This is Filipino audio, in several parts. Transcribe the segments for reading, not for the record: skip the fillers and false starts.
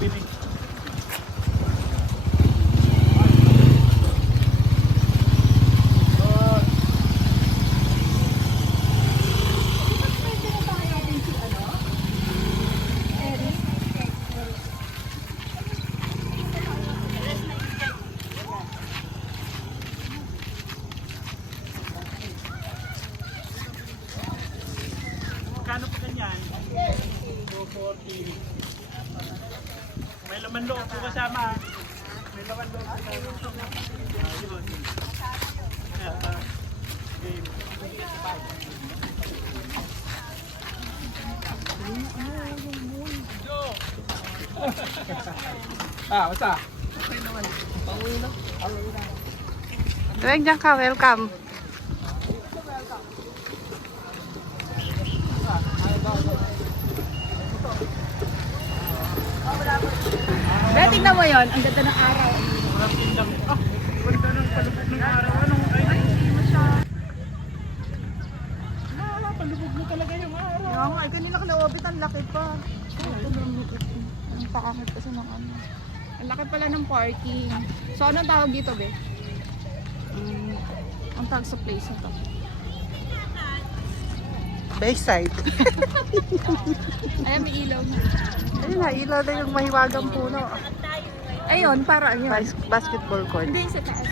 bibig. Kano pa ganyan? 240. May laman loob po kasama. May laman loob kasama. Ayun. Game. Basta? Tuwing dyan ka, welcome. Be, tingnan mo yun. Ang ganda ng araw. Marang tingnan. Ah, ganda ng palubog ng araw. Anong ay? Palubog mo talaga yung araw. Oo, ay kanina kalaobit. Ang laki pa. Ang paangat kasi ng ano. Ang laki pala ng parking. So, anong tawag dito, be? Ang tawag sa place na to. Bayside. Ayan, may ilaw na. Ayun na, ilaw na yung mahiwagang puno. Ayun, para yun. Basketball court. Hindi, sa taas.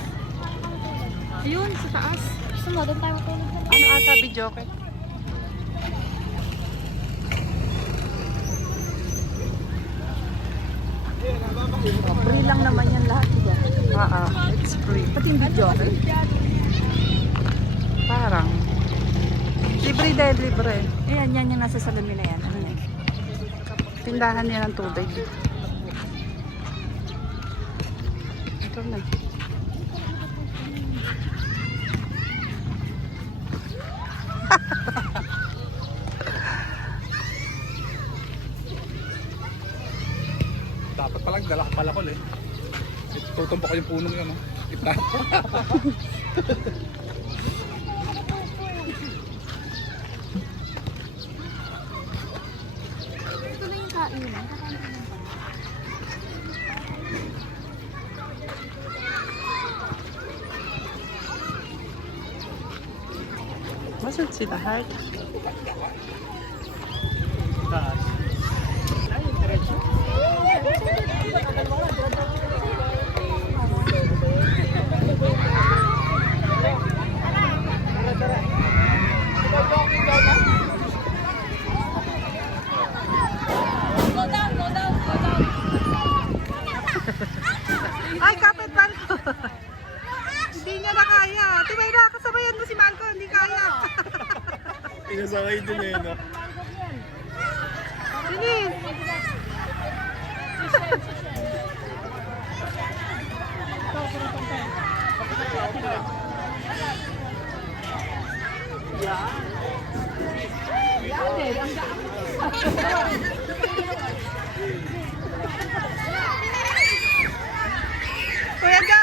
Ayun, sa taas. Gusto mo, doon tayo matulog na. Ano ata, video ka? Free lang naman yan lahat. Diba? It's free. Pati yung video. Parang. Libre dahil libre. Ayan, yan yung nasa salamin na yan. Ano yan? Tindahan niya ng tubig. Ito na. Dapat palang dala ka pala ko eh. Tutumpa ko yung punong yun, no? Ita. Ito na yung kainan. Wasn't see the heart? Taas. Ay, diretso. Ay, kapit Marco! Hindi niya na kaya. Tumay na, kasabayan mo si Marco, hindi kaya. Pinasakay din eh, no? Sige. Kuya Jo,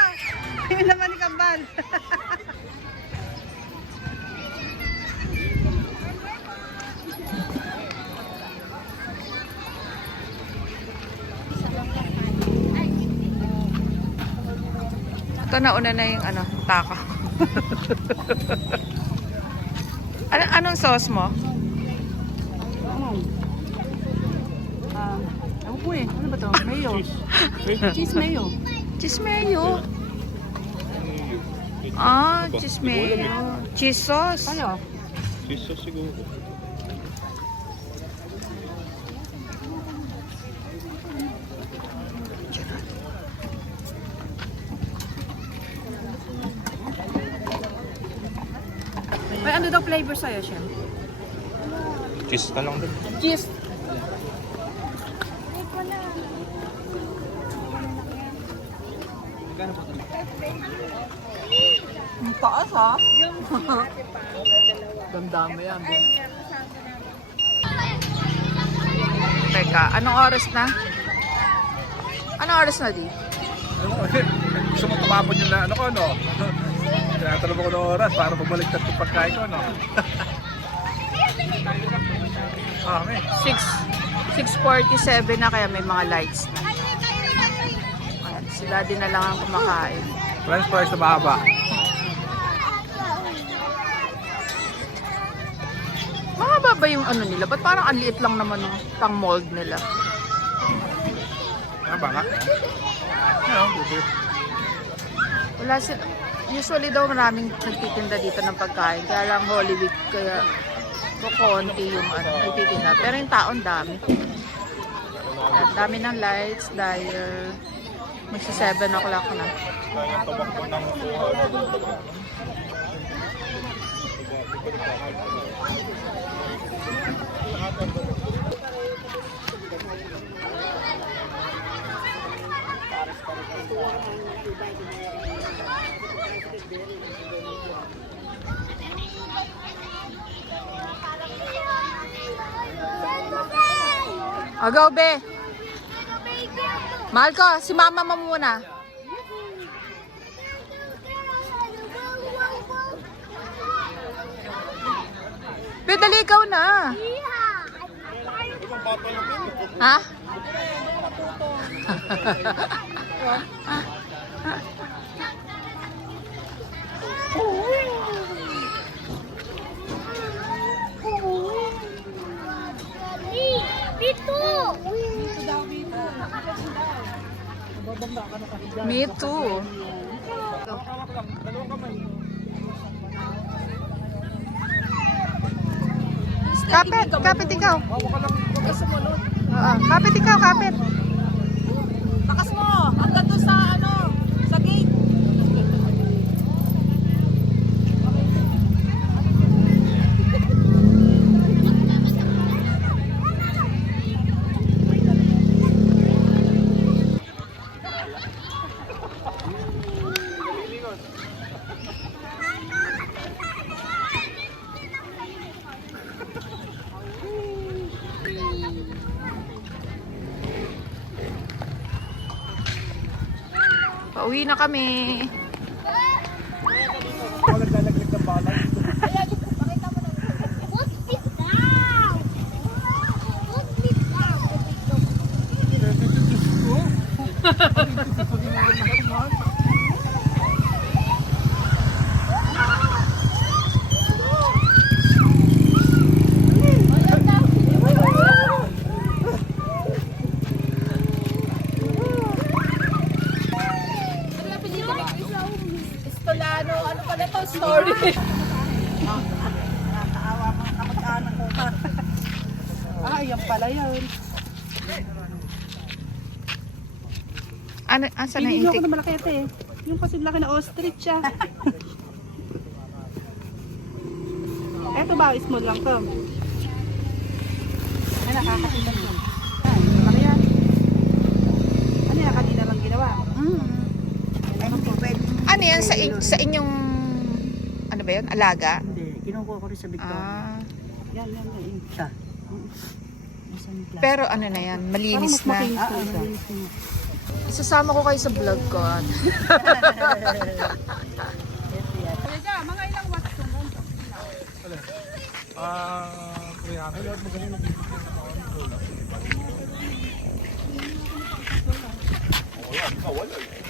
yun naman ni Kambal. Ito nauna na yung ano, taka. Anong sauce mo? Ako po eh. Ano ba to? Mayo. Cheese mayo. Cheese mayo. Ah, cheese mayo. Cheese sauce. Ano? Piso siguro. May ano daw flavor sa'yo, Shem? Cheese ka lang din. Cheese. Ang taas ha? Damdami yan. Teka, anong oras na? Anong oras na, Di? Gusto mo tumapon yun na ano ko, no? Tinatanong ko ng oras para pabaliktad yung pagkain ko, no? Okay. 6:47 na kaya may mga lights na. Si daddy na lang ang kumakain. French fries na mahaba. Mahaba ba yung ano nila? Ba't parang ang liit lang naman yung pang mold nila? Mahaba nga. Ano, bubit. Wala sila. Usually daw maraming nagtitinda dito ng pagkain. Kaya lang Holy Week, kaya kukunti yung ano, nagtitinda. Pero yung taon dami. At dami ng lights dahil magsi 7 o'clock na. O, go, be. Mahal ko, si mama mo muna. Be, dali ikaw na. Ha? Me too. Kapit, kapit ikaw. Kapit ikaw, kapit. Lakas mo! Hanggang doon sa ano, sa gate. Pauwi na kami. Estolano, ano pala to? Story. Nakakaawa mga kamag-anak ko. Yan pala yun. Ano, asan na Hindi yung ako tik? na malaki ito eh. Yung kasi laki na ostrich siya. Eto ba, small lang to. Ay, nakakatilan mo. Ano yan? Ano yan, kanina lang ginawa? Ano yan sa inyong ano ba yun? Alaga? Hindi, kinukuha ko rin sa Victoria. Ah, Yan. Isa. pero ano na yan? Malinis na. Malinis na. Isasama ko kayo sa vlog ko. Ah, 300.